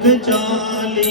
चाली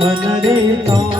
મન રે તા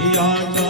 या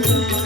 Thank you.